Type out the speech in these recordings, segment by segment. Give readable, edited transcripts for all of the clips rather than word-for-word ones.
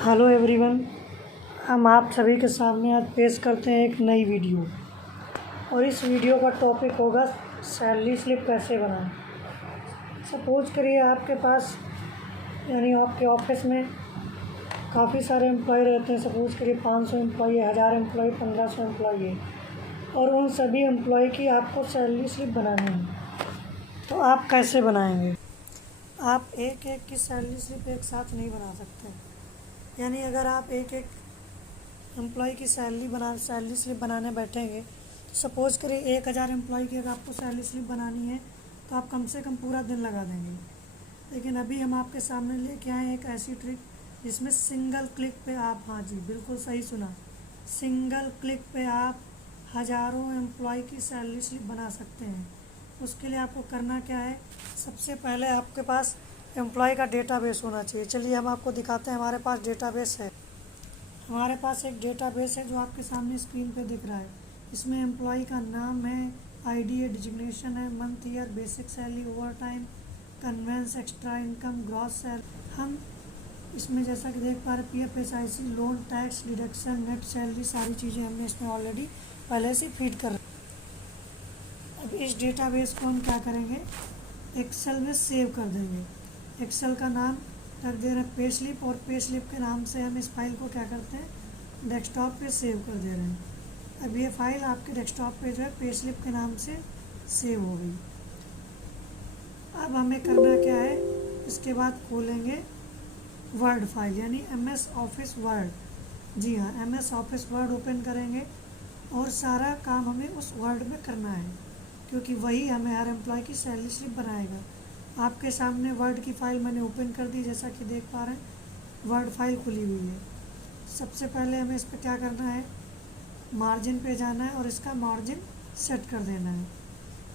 Hello everyone, हम आप सभी के सामने आज पेश करते हैं एक नई वीडियो। और इस वीडियो का टॉपिक होगा सैलरी स्लिप कैसे बनाएं। सपोज़ करिए आपके पास यानी आपके ऑफिस में काफ़ी सारे एम्प्लॉय रहते हैं। सपोज़ करिए 500 एम्प्लॉय है, 1000 एम्प्लॉय, 1500 एम्प्लॉय है, और उन सभी एम्प्लॉय की आपको सैलरी स्लिप बनानी है। तो आप कैसे बनाएंगे? आप एक एक की सैलरी स्लिप एक साथ नहीं बना सकते। यानी अगर आप एक एक एम्प्लॉय की सैलरी स्लिप बनाने बैठेंगे तो सपोज़ करिए 1000 एम्प्लॉय की अगर आपको सैलरी स्लिप बनानी है तो आप कम से कम पूरा दिन लगा देंगे। लेकिन अभी हम आपके सामने लेके आए एक ऐसी ट्रिक जिसमें सिंगल क्लिक पे आप, हाँ जी बिल्कुल सही सुना, सिंगल क्लिक पे आप हज़ारों एम्प्लॉय की सैलरी स्लिप बना सकते हैं। उसके लिए आपको करना क्या है? सबसे पहले आपके पास एम्प्लॉय का डेटाबेस होना चाहिए। चलिए हम आपको दिखाते हैं। हमारे पास डेटाबेस है। हमारे पास एक डेटाबेस है जो आपके सामने स्क्रीन पे दिख रहा है। इसमें एम्प्लॉय का नाम है, आईडी है, डिजिग्नेशन है, month, year, basic salary, overtime, conveyance, extra income, gross salary. हम इसमें जैसा कि देख पा रहे PF, SIC, loan, tax, deduction, net salary, सारी चीज़ें हमने इसमें ऑलरेडी पहले से फीड कर रखी। अब इस डेटाबेस को हम क्या करेंगे? एक्सेल में सेव कर देंगे। एक्सेल का नाम रख दे रहे हैं पे स्लिप, और पे स्लिप के नाम से हम इस फाइल को क्या करते हैं? डेस्कटॉप पे सेव कर दे रहे हैं। अब ये फाइल आपके डेस्कटॉप पे जो है पे स्लिप के नाम से सेव हो गई। अब हमें करना क्या है? इसके बाद खोलेंगे वर्ड फाइल यानी MS ऑफिस वर्ड। जी हाँ, MS ऑफिस वर्ड ओपन करेंगे और सारा काम हमें उस वर्ड में करना है, क्योंकि वही हमें हर एम्प्लॉय की सैलरी स्लिप बनाएगा। आपके सामने वर्ड की फ़ाइल मैंने ओपन कर दी, जैसा कि देख पा रहे हैं वर्ड फाइल खुली हुई है। सबसे पहले हमें इस पर क्या करना है? मार्जिन पे जाना है और इसका मार्जिन सेट कर देना है।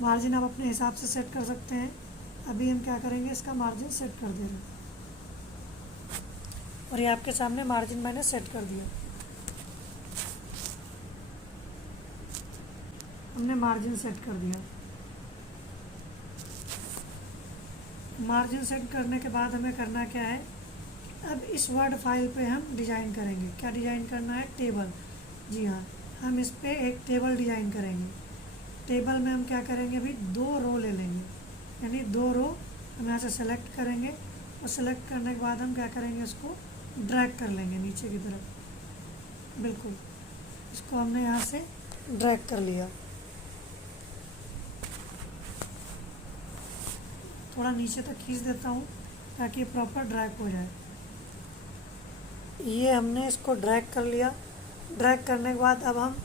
मार्जिन आप अपने हिसाब से सेट कर सकते हैं। अभी हम क्या करेंगे? इसका मार्जिन सेट कर दे रहे हैं और ये आपके सामने मार्जिन मैंने सेट कर दिया। हमने मार्जिन सेट कर दिया। मार्जिन सेट करने के बाद हमें करना क्या है? अब इस वर्ड फाइल पे हम डिज़ाइन करेंगे। क्या डिज़ाइन करना है? टेबल। जी हाँ, हम इस पे एक टेबल डिज़ाइन करेंगे। टेबल में हम क्या करेंगे? अभी 2 रो ले लेंगे, यानी 2 रो हम यहाँ से सेलेक्ट करेंगे, और सेलेक्ट करने के बाद हम क्या करेंगे? इसको ड्रैग कर लेंगे नीचे की तरफ। बिल्कुल, इसको हमने यहाँ से ड्रैग कर लिया। थोड़ा नीचे तक खींच देता हूँ ताकि ये प्रॉपर ड्रैग हो जाए। ये हमने इसको ड्रैग कर लिया। ड्रैग करने के बाद अब हम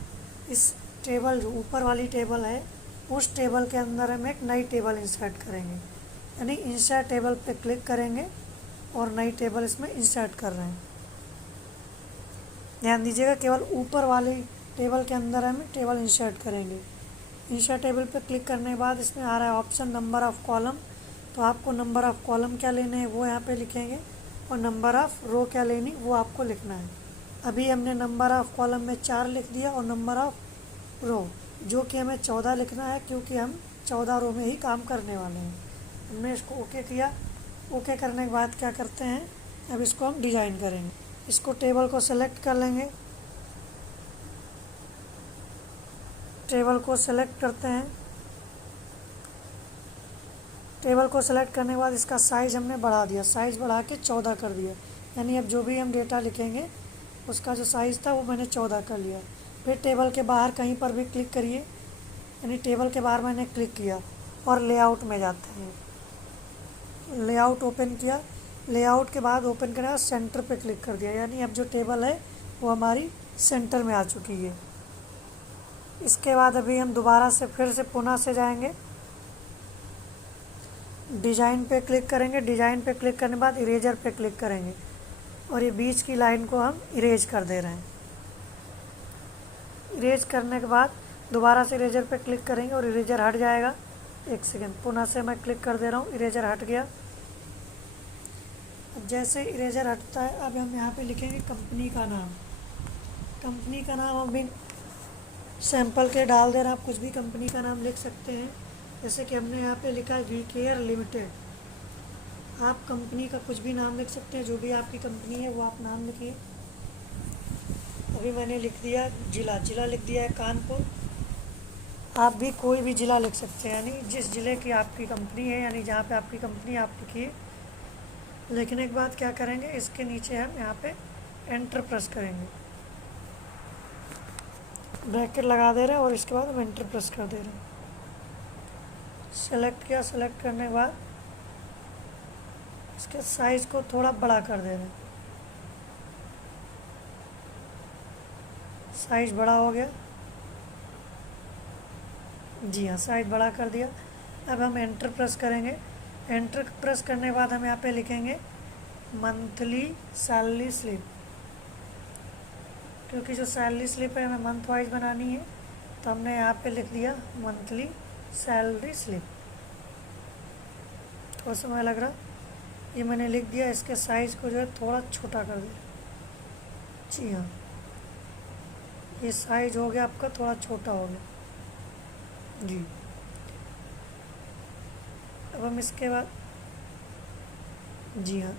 इस टेबल, जो ऊपर वाली टेबल है, उस टेबल के अंदर हम एक नई टेबल इंसर्ट करेंगे। यानी इंसर्ट टेबल पे क्लिक करेंगे और नई टेबल इसमें इंसर्ट कर रहे हैं। ध्यान दीजिएगा, केवल ऊपर वाली टेबल के अंदर हम टेबल इंसर्ट करेंगे। इंसर्ट टेबल पे क्लिक करने के बाद इसमें आ रहा है ऑप्शन नंबर ऑफ़ कॉलम। तो आपको नंबर ऑफ़ कॉलम क्या लेने हैं वो यहाँ पे लिखेंगे, और नंबर ऑफ़ रो क्या लेनी वो आपको लिखना है। अभी हमने नंबर ऑफ़ कॉलम में 4 लिख दिया, और नंबर ऑफ़ रो जो कि हमें 14 लिखना है, क्योंकि हम 14 रो में ही काम करने वाले हैं। हमने इसको ओके किया। ओके करने के बाद क्या करते हैं? अब इसको हम डिज़ाइन करेंगे। इसको टेबल को सेलेक्ट कर लेंगे। टेबल को सेलेक्ट करते हैं। टेबल को सेलेक्ट करने के बाद इसका साइज़ हमने बढ़ा दिया, साइज़ बढ़ा के 14 कर दिया। यानी अब जो भी हम डेटा लिखेंगे उसका जो साइज़ था वो मैंने 14 कर लिया। फिर टेबल के बाहर कहीं पर भी क्लिक करिए, यानी टेबल के बाहर मैंने क्लिक किया और लेआउट में जाते हैं। लेआउट ओपन किया। लेआउट के बाद ओपन करने के बाद सेंटर पे क्लिक कर दिया, यानी अब जो टेबल है वो हमारी सेंटर में आ चुकी है। इसके बाद अभी हम दोबारा से फिर से पुनः से जाएंगे, डिज़ाइन पे क्लिक करेंगे। डिज़ाइन पे क्लिक करने के बाद इरेजर पे क्लिक करेंगे, और ये बीच की लाइन को हम इरेज कर दे रहे हैं। इरेज करने के बाद दोबारा से इरेजर पे क्लिक करेंगे और इरेजर हट जाएगा। एक सेकेंड, पुनः से मैं क्लिक कर दे रहा हूँ, इरेजर हट गया। अब जैसे इरेजर हटता है, अब हम यहाँ पे लिखेंगे कंपनी का नाम। कंपनी का नाम हम भी सैंपल के डाल दे रहे हैं, आप कुछ भी कंपनी का नाम लिख सकते हैं। जैसे कि हमने यहाँ पे लिखा है वी केयर लिमिटेड। आप कंपनी का कुछ भी नाम लिख सकते हैं, जो भी आपकी कंपनी है वो आप नाम लिखिए। अभी मैंने लिख दिया जिला लिख दिया है कानपुर। आप भी कोई भी ज़िला लिख सकते हैं, यानी जिस ज़िले की आपकी कंपनी है, यानी जहाँ पे आपकी कंपनी आप लिखिए। लिखने के बाद क्या करेंगे, इसके नीचे हम यहाँ पे एंटर प्रेस करेंगे, ब्रैकेट लगा दे रहे हैं और इसके बाद हम एंटर प्रेस कर दे रहे हैं। सेलेक्ट किया, सेलेक्ट करने के बाद इसके साइज़ को थोड़ा बड़ा कर दे रहे हैं। साइज़ बड़ा हो गया, जी हाँ साइज़ बड़ा कर दिया। अब हम एंटर प्रेस करेंगे। एंटर प्रेस करने के बाद हम यहाँ पे लिखेंगे मंथली सैलरी स्लिप, क्योंकि जो सैलरी स्लिप है हमें मंथ वाइज बनानी है, तो हमने यहाँ पे लिख दिया मंथली सैलरी स्लिप। थोड़ा समय लग रहा, ये मैंने लिख दिया। इसके साइज़ को जो है थोड़ा छोटा कर दिया, जी हाँ ये साइज़ हो गया आपका थोड़ा छोटा हो गया जी। अब हम इसके बाद, जी हाँ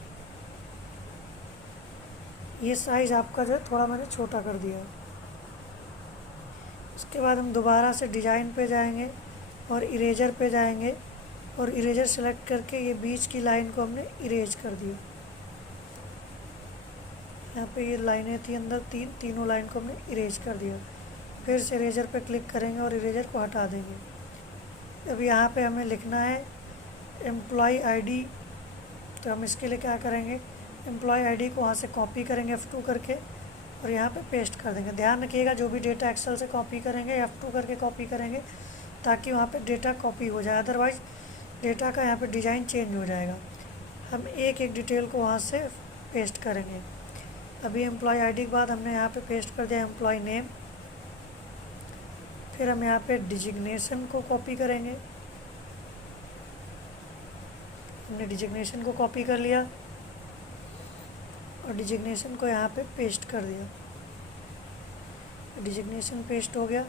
ये साइज़ आपका जो है थोड़ा मैंने छोटा कर दिया। उसके बाद हम दोबारा से डिज़ाइन पे जाएंगे और इरेजर पे जाएंगे और इरेजर सेलेक्ट करके ये बीच की लाइन को हमने इरेज कर दिया। यहाँ पे ये लाइनें थी अंदर तीनों लाइन को हमने इरेज कर दिया। फिर से इरेजर पे क्लिक करेंगे और इरेजर को हटा देंगे। अब यहाँ पे हमें लिखना है एम्प्लॉय आईडी, तो हम इसके लिए क्या करेंगे, एम्प्लॉय आईडी को वहाँ से कॉपी करेंगे F2 करके और यहाँ पे पेस्ट कर देंगे। ध्यान रखिएगा जो भी डेटा एक्सेल से कॉपी करेंगे F2 करके कॉपी करेंगे, ताकि वहाँ पे डेटा कॉपी हो जाए, अदरवाइज़ डेटा का यहाँ पे डिज़ाइन चेंज हो जाएगा। हम एक एक डिटेल को वहाँ से पेस्ट करेंगे। अभी एम्प्लॉय आईडी के बाद हमने यहाँ पे पेस्ट कर दिया एम्प्लॉय नेम। फिर हम यहाँ पे डिजिग्नेशन को कॉपी करेंगे, हमने डिजिग्नेशन को कॉपी कर लिया और डिजिग्नेशन को यहाँ पे पेस्ट कर दिया। डिजिग्नेशन पेस्ट हो गया।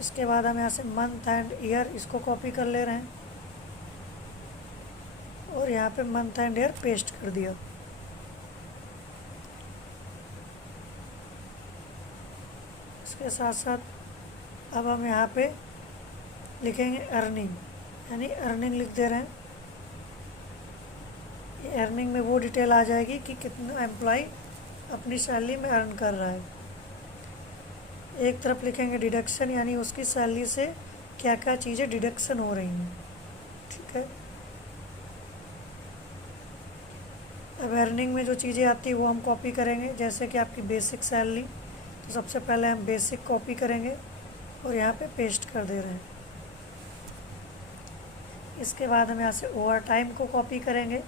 इसके बाद हम यहाँ से मंथ एंड ईयर इसको कॉपी कर ले रहे हैं और यहाँ पे मंथ एंड ईयर पेस्ट कर दिया। इसके साथ साथ अब हम यहाँ पे लिखेंगे अर्निंग, यानी अर्निंग लिख दे रहे हैं। ये अर्निंग में वो डिटेल आ जाएगी कि कितना एम्प्लॉय अपनी सैलरी में अर्न कर रहा है। एक तरफ लिखेंगे डिडक्शन, यानी उसकी सैलरी से क्या क्या चीज़ें डिडक्शन हो रही हैं, ठीक है। अब अर्निंग में जो चीज़ें आती है वो हम कॉपी करेंगे, जैसे कि आपकी बेसिक सैलरी, तो सबसे पहले हम बेसिक कॉपी करेंगे और यहाँ पे पेस्ट कर दे रहे हैं। इसके बाद हम यहाँ से ओवर टाइम को कॉपी करेंगे।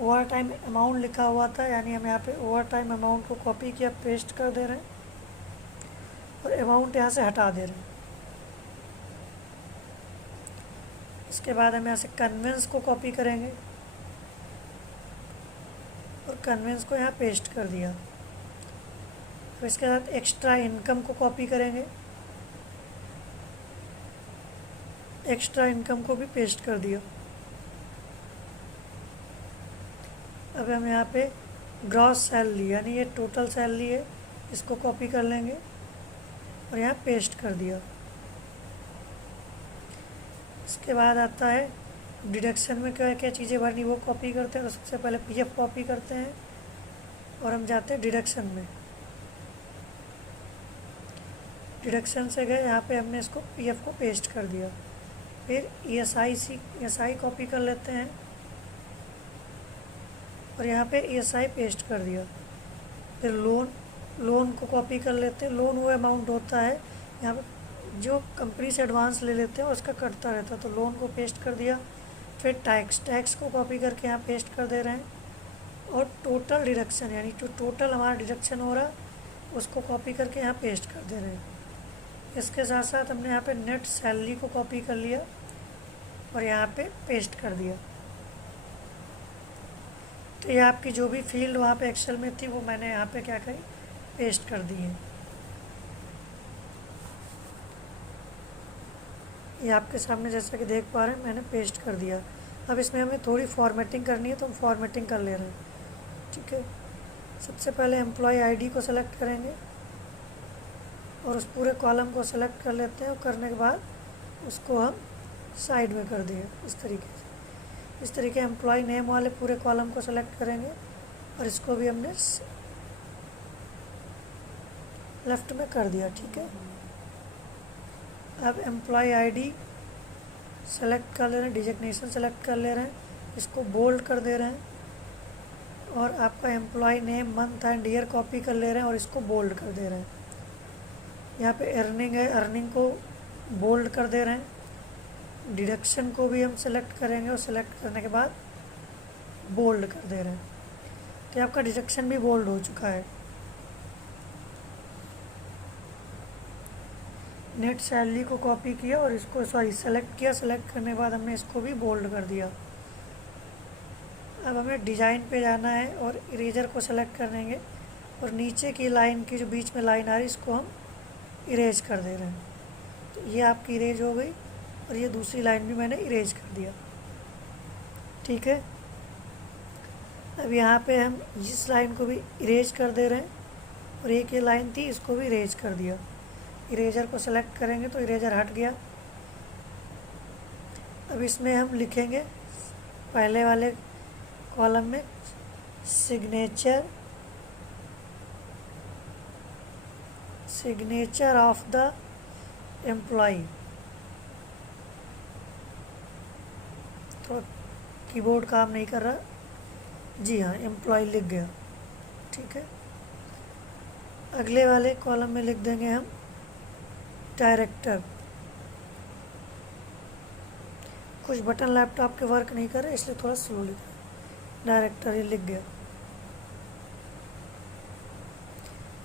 ओवर टाइम अमाउंट लिखा हुआ था, यानी हम यहाँ पे ओवर टाइम अमाउंट को कॉपी किया, पेस्ट कर दे रहे हैं और अमाउंट यहाँ से हटा दे रहे हैं। इसके बाद हम यहाँ से कन्वेंस को कॉपी करेंगे और कन्वेंस को यहाँ पेस्ट कर दिया। फिर इसके साथ एक्स्ट्रा इनकम को कॉपी करेंगे, एक्स्ट्रा इनकम को भी पेस्ट कर दिया। अब हम यहाँ पे ग्रॉस सैलरी, यानी ये टोटल सैलरी है, इसको कॉपी कर लेंगे और यहाँ पेस्ट कर दिया। इसके बाद आता है डिडक्शन में क्या क्या चीज़ें भरनी, वो कॉपी करते हैं। तो सबसे पहले पीएफ कॉपी करते हैं और हम जाते हैं डिडक्शन में। डिडक्शन से गए, यहाँ पे हमने इसको पीएफ को पेस्ट कर दिया। फिर ईएसआई कॉपी कर लेते हैं और यहाँ पे ईएसआई पेस्ट कर दिया। फिर लोन को कॉपी कर लेते हैं। लोन वो अमाउंट होता है यहाँ पे जो कंपनी से एडवांस ले लेते हैं उसका कटता रहता है, तो लोन को पेस्ट कर दिया। फिर टैक्स को कॉपी करके यहाँ पेस्ट कर दे रहे हैं और टोटल डिडक्शन, यानी जो टोटल हमारा डिडक्शन हो रहा है उसको कॉपी करके यहाँ पेस्ट कर दे रहे हैं। इसके साथ साथ हमने यहाँ पे नेट सैलरी को कॉपी कर लिया और यहाँ पे पेस्ट कर दिया। तो ये आपकी जो भी फील्ड वहाँ पे एक्सेल में थी वो मैंने यहाँ पे क्या करी, पेस्ट कर दी है। ये आपके सामने जैसा कि देख पा रहे हैं मैंने पेस्ट कर दिया। अब इसमें हमें थोड़ी फॉर्मेटिंग करनी है तो हम फॉर्मेटिंग कर ले रहे हैं। ठीक है, सबसे पहले एम्प्लॉय आईडी को सेलेक्ट करेंगे और उस पूरे कॉलम को सेलेक्ट कर लेते हैं और करने के बाद उसको हम साइड में कर दिए इस तरीके से। इस तरीके एम्प्लॉय नेम वाले पूरे कॉलम को सेलेक्ट करेंगे और इसको भी हमने लेफ्ट में कर दिया। ठीक है, अब एम्प्लॉय आईडी सेलेक्ट कर ले रहे हैं, डिजिग्नेशन सेलेक्ट कर ले रहे हैं, इसको बोल्ड कर दे रहे हैं और आपका employee name month and year copy कर ले रहे हैं और इसको बोल्ड कर दे रहे हैं। यहाँ पे अर्निंग है, अर्निंग को बोल्ड कर दे रहे हैं। डिडक्शन को भी हम सेलेक्ट करेंगे और सेलेक्ट करने के बाद बोल्ड कर दे रहे हैं। तो आपका डिडक्शन भी बोल्ड हो चुका है। नेट सैलरी को कॉपी किया और इसको सेलेक्ट किया, सेलेक्ट करने के बाद हमने इसको भी बोल्ड कर दिया। अब हमें डिज़ाइन पे जाना है और इरेजर को सेलेक्ट करेंगे और नीचे की लाइन की जो बीच में लाइन आ रही है इसको हम इरेज कर दे रहे हैं। तो ये आपकी इरेज हो गई और ये दूसरी लाइन भी मैंने इरेज कर दिया। ठीक है, अब यहाँ पे हम इस लाइन को भी इरेज कर दे रहे हैं और एक ये लाइन थी इसको भी इरेज कर दिया। इरेजर को सेलेक्ट करेंगे तो इरेजर हट गया। अब इसमें हम लिखेंगे पहले वाले कॉलम में सिग्नेचर ऑफ द एम्प्लॉय। तो कीबोर्ड काम नहीं कर रहा। जी हाँ, एम्प्लॉय लिख गया। ठीक है, अगले वाले कॉलम में लिख देंगे हम डायरेक्टर। कुछ बटन लैपटॉप के वर्क नहीं कर रहे इसलिए थोड़ा स्लो लिख रहा है। डायरेक्टर ये लिख गया।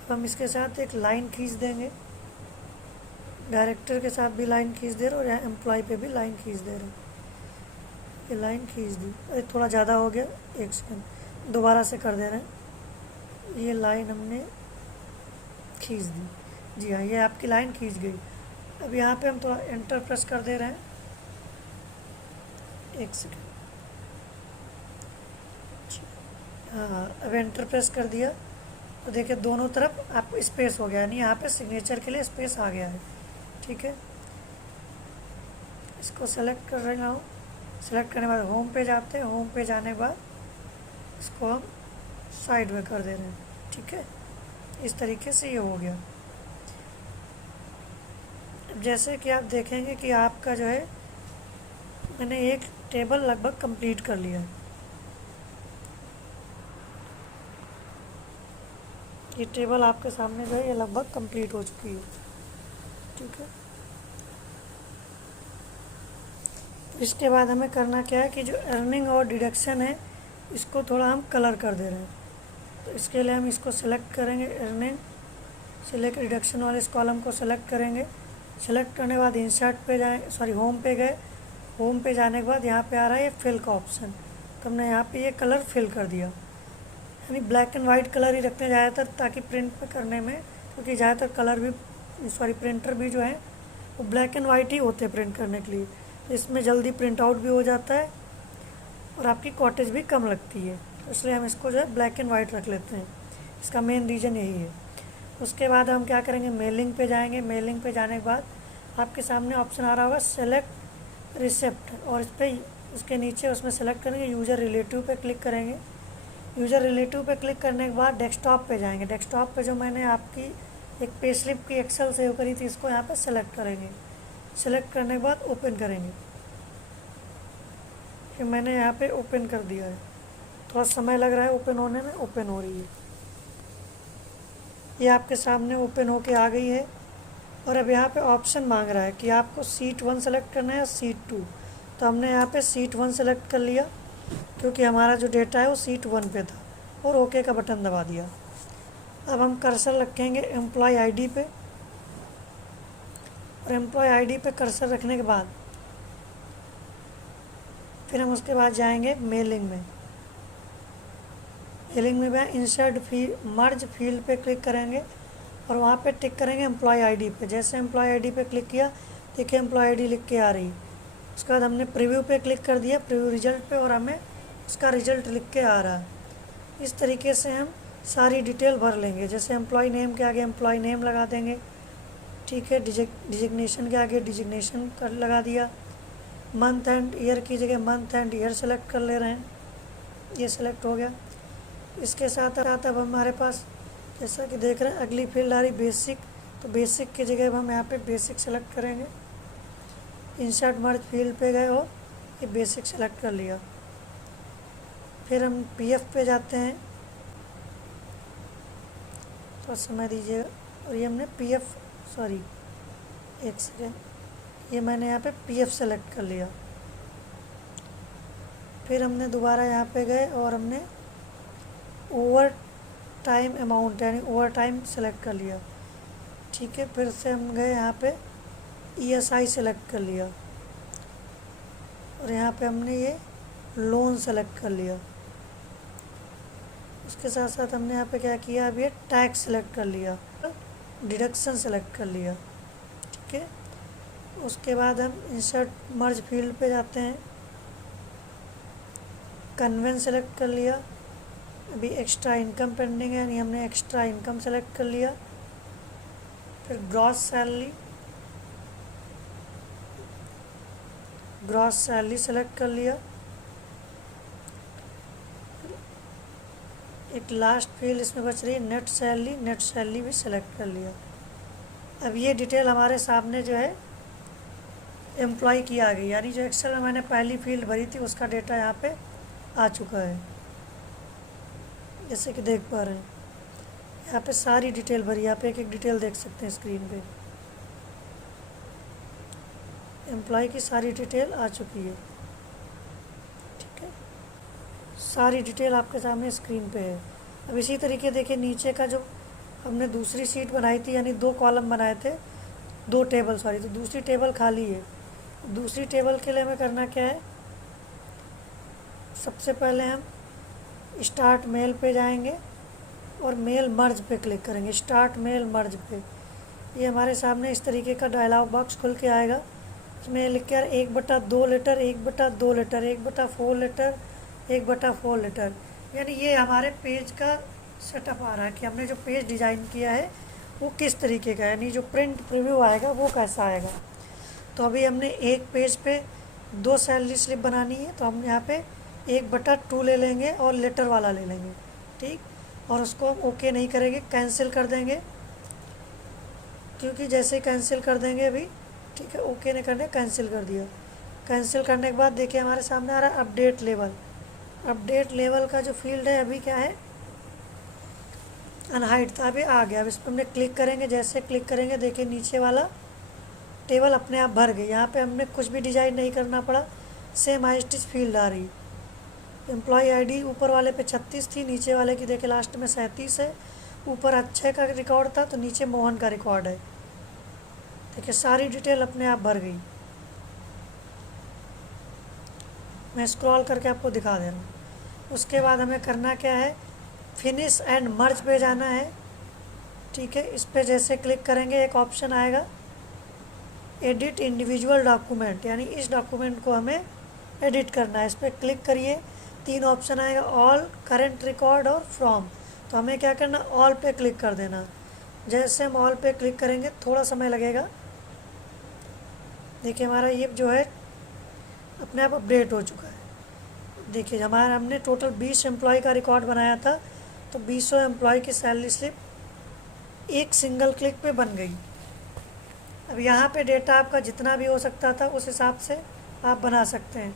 हम इसके साथ एक लाइन खींच देंगे। डायरेक्टर के साथ भी लाइन खींच दे रहे और यहाँ एम्प्लॉय पे भी लाइन खींच दे रहे। ये लाइन खींच दी, अरे थोड़ा ज़्यादा हो गया, एक सेकंड दोबारा से कर दे रहे हैं। ये लाइन हमने खींच दी। जी हाँ, ये आपकी लाइन खींच गई। अब यहाँ पे हम थोड़ा एंटर प्रेस कर दे रहे हैं। एक सेकंड, हाँ अब एंटर प्रेस कर दिया तो देखिए दोनों तरफ आपको स्पेस हो गया, यानी यहाँ पे सिग्नेचर के लिए स्पेस आ गया है। ठीक है, इसको सेलेक्ट कर रहे हूँ। सेलेक्ट करने के बाद होम पे जाते हैं। होम पे जाने के बाद इसको हम साइड में कर दे रहे हैं। ठीक है, इस तरीके से ये हो गया। जैसे कि आप देखेंगे कि आपका जो है मैंने एक टेबल लगभग कंप्लीट कर लिया है। ये टेबल आपके सामने जो है ये लगभग कंप्लीट हो चुकी है। ठीक है, इसके बाद हमें करना क्या है कि जो अर्निंग और डिडक्शन है इसको थोड़ा हम कलर कर दे रहे हैं। तो इसके लिए हम इसको सेलेक्ट करेंगे, अर्निंग से लेकर डिडक्शन वाले इस कॉलम को सेलेक्ट करेंगे। सेलेक्ट करने के बाद इंसर्ट पे जाए, होम पे गए। होम पे जाने के बाद यहाँ पे आ रहा है ये फिल का ऑप्शन, तो हमने यहाँ पे ये कलर फिल कर दिया। यानी ब्लैक एंड वाइट कलर ही रखते हैं ज़्यादातर, ताकि प्रिंट पे करने में, क्योंकि ज़्यादातर कलर भी प्रिंटर भी जो है वो ब्लैक एंड वाइट ही होते हैं प्रिंट करने के लिए। तो इसमें जल्दी प्रिंट आउट भी हो जाता है और आपकी कॉटेज भी कम लगती है, इसलिए हम इसको जो है ब्लैक एंड वाइट रख लेते हैं। इसका मेन रीज़न यही है। उसके बाद हम क्या करेंगे, मेलिंग पे जाएंगे। मेलिंग पे जाने के बाद आपके सामने ऑप्शन आ रहा होगा सेलेक्ट रिसिप्ट, और इस पर उसके नीचे उसमें सेलेक्ट करेंगे यूज़र रिलेटिव पे क्लिक करेंगे। यूज़र रिलेटिव पे क्लिक करने के बाद डेस्कटॉप पे जाएंगे। डेस्कटॉप पे जो मैंने आपकी एक पे स्लिप की एक्सेल सेव करी थी इसको यहाँ पे सेलेक्ट करेंगे। सेलेक्ट करने के बाद ओपन करेंगे। फिर मैंने यहाँ पे ओपन कर दिया है, थोड़ा समय लग रहा है ओपन होने में, ओपन हो रही है। ये आपके सामने ओपन होके आ गई है। और अब यहाँ पे ऑप्शन मांग रहा है कि आपको सीट 1 सेलेक्ट करना है या सीट 2। तो हमने यहाँ पे सीट 1 सेलेक्ट कर लिया, क्योंकि हमारा जो डेटा है वो सीट 1 पे था, और ओके का बटन दबा दिया। अब हम कर्सर रखेंगे एम्प्लॉय आईडी पे, और एम्प्लॉय आईडी पे कर्सर रखने के बाद फिर हम उसके बाद जाएंगे मेलिंग में। मेलिंग में भी इंसर्ट मर्ज फील्ड पे क्लिक करेंगे और वहाँ पे टिक करेंगे एम्प्लॉय आईडी पे। जैसे एम्प्लॉय आईडी पे क्लिक किया देखिए एम्प्लॉय आईडी लिख के आ रही। उसके बाद हमने प्रीव्यू पे क्लिक कर दिया, प्रीव्यू रिजल्ट पे, और हमें उसका रिजल्ट लिख के आ रहा है। इस तरीके से हम सारी डिटेल भर लेंगे। जैसे एम्प्लॉय नेम के आगे एम्प्लॉय नेम लगा देंगे, ठीक है। डिजिग्नेशन के आगे डिजिग्नेशन कर लगा दिया। मंथ एंड ईयर की जगह मंथ एंड ईयर सेलेक्ट कर ले रहे हैं, ये सेलेक्ट हो गया। इसके साथ अब हमारे पास जैसा कि देख रहे हैं अगली फील्ड आ रही बेसिक, तो बेसिक की जगह अब हम यहाँ पे बेसिक सेलेक्ट करेंगे। इंसर्ट मर्ज फील्ड पे गए और ये बेसिक सेलेक्ट कर लिया। फिर हम पीएफ पे जाते हैं, तो समय दीजिएगा। और ये हमने पीएफ, सॉरी एक सेकेंड, ये मैंने यहाँ पे पीएफ सेलेक्ट कर लिया। फिर हमने दोबारा यहाँ पे गए और हमने ओवर टाइम अमाउंट यानी ओवर टाइम सेलेक्ट कर लिया, ठीक है। फिर से हम गए यहाँ पे ईएसआई सेलेक्ट कर लिया, और यहाँ पे हमने ये लोन सेलेक्ट कर लिया। उसके साथ साथ हमने यहाँ पे क्या किया, अब ये टैक्स सेलेक्ट कर लिया, डिडक्शन सेलेक्ट कर लिया, ठीक है। उसके बाद हम इंसर्ट मर्ज फील्ड पे जाते हैं, कन्वेंस सेलेक्ट कर लिया। अभी एक्स्ट्रा इनकम पेंडिंग है, यानी हमने एक्स्ट्रा इनकम सेलेक्ट कर लिया। फिर ग्रॉस सैलरी सेलेक्ट कर लिया। एक लास्ट फील्ड इसमें बच रही है नेट सैलरी भी सेलेक्ट कर लिया। अब ये डिटेल हमारे सामने जो है एम्प्लॉय की आ गई, यानी जो एक्सेल में मैंने पहली फील्ड भरी थी उसका डेटा यहाँ पे आ चुका है, जैसे कि देख पा रहे हैं। यहाँ पे सारी डिटेल भरी, यहाँ पे एक एक डिटेल देख सकते हैं स्क्रीन पे। एम्प्लॉय की सारी डिटेल आ चुकी है, ठीक है। सारी डिटेल आपके सामने स्क्रीन पे है। अब इसी तरीके देखिए नीचे का जो हमने दूसरी शीट बनाई थी, यानी 2 कॉलम बनाए थे, 2 टेबल सॉरी, तो दूसरी टेबल खाली है। दूसरी टेबल के लिए हमें करना क्या है, सबसे पहले हम स्टार्ट मेल पे जाएंगे और मेल मर्ज पे क्लिक करेंगे। स्टार्ट मेल मर्ज पे ये हमारे सामने इस तरीके का डायलॉग बॉक्स खुल के आएगा। इसमें लिख कर 1/2 लेटर, 1/2 लेटर, 1/4 लेटर, 1/4 लेटर, यानी ये हमारे पेज का सेटअप आ रहा है कि हमने जो पेज डिज़ाइन किया है वो किस तरीके का है, यानी जो प्रिंट प्रीव्यू आएगा वो कैसा आएगा। तो अभी हमने एक पेज पे 2 सैलरी स्लिप बनानी है, तो हम यहाँ पे 1/2 ले लेंगे और लेटर वाला ले लेंगे, ठीक। और उसको हम ओके नहीं करेंगे, कैंसिल कर देंगे, क्योंकि जैसे ही कैंसिल कर देंगे अभी, ठीक है, ओके नहीं करने, कैंसिल कर दिया। कैंसिल करने के बाद देखिए हमारे सामने आ रहा है अपडेट लेवल। अपडेट लेवल का जो फील्ड है अभी क्या है, अनहाइड था, अभी आ गया। अब इस पर हमने क्लिक करेंगे, जैसे क्लिक करेंगे देखिए नीचे वाला टेबल अपने आप भर गई। यहाँ पे हमने कुछ भी डिजाइन नहीं करना पड़ा, सेम आई स्टिच फील्ड आ रही। एम्प्लॉय आईडी ऊपर वाले पे 36 थी, नीचे वाले की देखिए लास्ट में 37 है। ऊपर अक्षय का रिकॉर्ड था तो नीचे मोहन का रिकॉर्ड है। देखिए सारी डिटेल अपने आप भर गई। मैं स्क्रॉल करके आपको दिखा दे रहा हूँ। उसके बाद हमें करना क्या है, फिनिश एंड मर्ज पे जाना है, ठीक है। इस पर जैसे क्लिक करेंगे एक ऑप्शन आएगा एडिट इंडिविजुअल डॉक्यूमेंट, यानी इस डॉक्यूमेंट को हमें एडिट करना है। इस पर क्लिक करिए, 3 ऑप्शन आएगा, ऑल, करेंट रिकॉर्ड और फ्रॉम। तो हमें क्या करना, ऑल पे क्लिक कर देना। जैसे हम ऑल पे क्लिक करेंगे थोड़ा समय लगेगा। देखिए हमारा ये जो है अपने आप अपडेट हो चुका है। देखिए हमने टोटल 20 एम्प्लॉय का रिकॉर्ड बनाया था, तो 20 एम्प्लॉय की सैलरी स्लिप एक सिंगल क्लिक पे बन गई। अब यहाँ पे डेटा आपका जितना भी हो सकता था उस हिसाब से आप बना सकते हैं।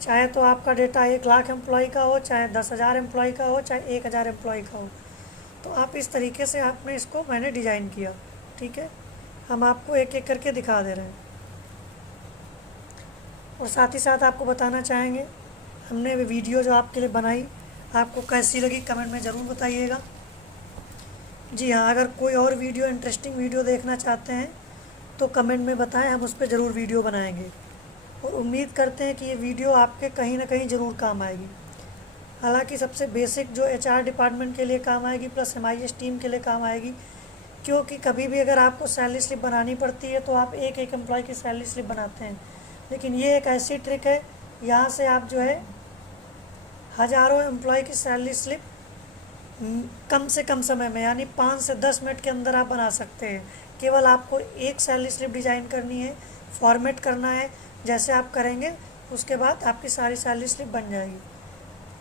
चाहे तो आपका डेटा 1 लाख एम्प्लॉय का हो, चाहे 10,000 एम्प्लॉय का हो, चाहे 1,000 एम्प्लॉय का हो, तो आप इस तरीके से आपने इसको मैंने डिज़ाइन किया, ठीक है। हम आपको एक एक करके दिखा दे रहे हैं। और साथ ही साथ आपको बताना चाहेंगे हमने वीडियो जो आपके लिए बनाई आपको कैसी लगी, कमेंट में ज़रूर बताइएगा। जी हाँ, अगर कोई और वीडियो इंटरेस्टिंग वीडियो देखना चाहते हैं तो कमेंट में बताएं, हम उस पर ज़रूर वीडियो बनाएंगे। और उम्मीद करते हैं कि ये वीडियो आपके कहीं ना कहीं ज़रूर काम आएगी। हालांकि सबसे बेसिक जो HR डिपार्टमेंट के लिए काम आएगी प्लस MIS टीम के लिए काम आएगी, क्योंकि कभी भी अगर आपको सैलरी स्लिप बनानी पड़ती है तो आप एक एक एम्प्लॉय की सैलरी स्लिप बनाते हैं, लेकिन ये एक ऐसी ट्रिक है, यहाँ से आप जो है हज़ारों एम्प्लॉय की सैलरी स्लिप कम से कम समय में यानी 5 से 10 मिनट के अंदर आप बना सकते हैं। केवल आपको एक सैलरी स्लिप डिज़ाइन करनी है, फॉर्मेट करना है, जैसे आप करेंगे उसके बाद आपकी सारी सैलरी स्लिप बन जाएगी।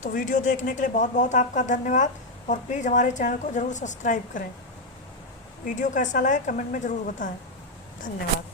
तो वीडियो देखने के लिए बहुत बहुत आपका धन्यवाद, और प्लीज़ हमारे चैनल को ज़रूर सब्सक्राइब करें। वीडियो कैसा लगा कमेंट में ज़रूर बताएं। धन्यवाद।